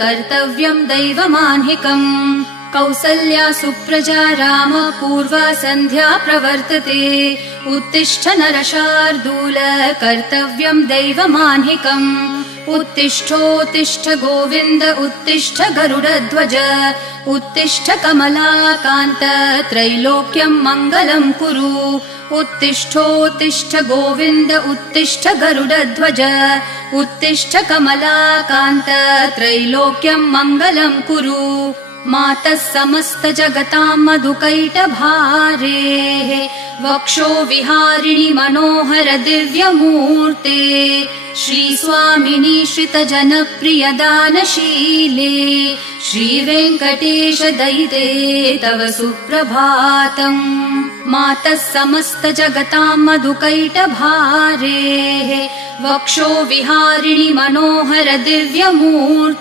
कर्तव्यम् दैवमाह्निकम् कौसल्या सुप्रजा राम पूर्वा सन्ध्या प्रवर्तते उत्तिष्ठ नरशार्दूल कर्तव्यम् दैवमाह्निकम् उत्तिष्ठोत्तिष्ठ गोविन्द उत्तिष्ठ गरुडध्वज उत्तिष्ठ कमलाकान्त त्रैलोक्यम् मङ्गलम् कुरु उत्तिष्ठोत्तिष्ठ गोविन्द उत्तिष्ठ गरुडध्वज उत्तिष्ठ कमलाकान्त त्रैलोक्यम् मङ्गलम् कुरु मातः समस्त जगताम् मधुकैटभारेः वक्षो विहारिणि मनोहर दिव्यमूर्ते श्रीस्वामिनि श्रितजनप्रिय दानशीले श्रीवेङ्कटेश दयिते तव सुप्रभातम् मातः समस्त जगताम् मधुकैटभारेः वक्षो विहारिणि मनोहर दिव्यमूर्ते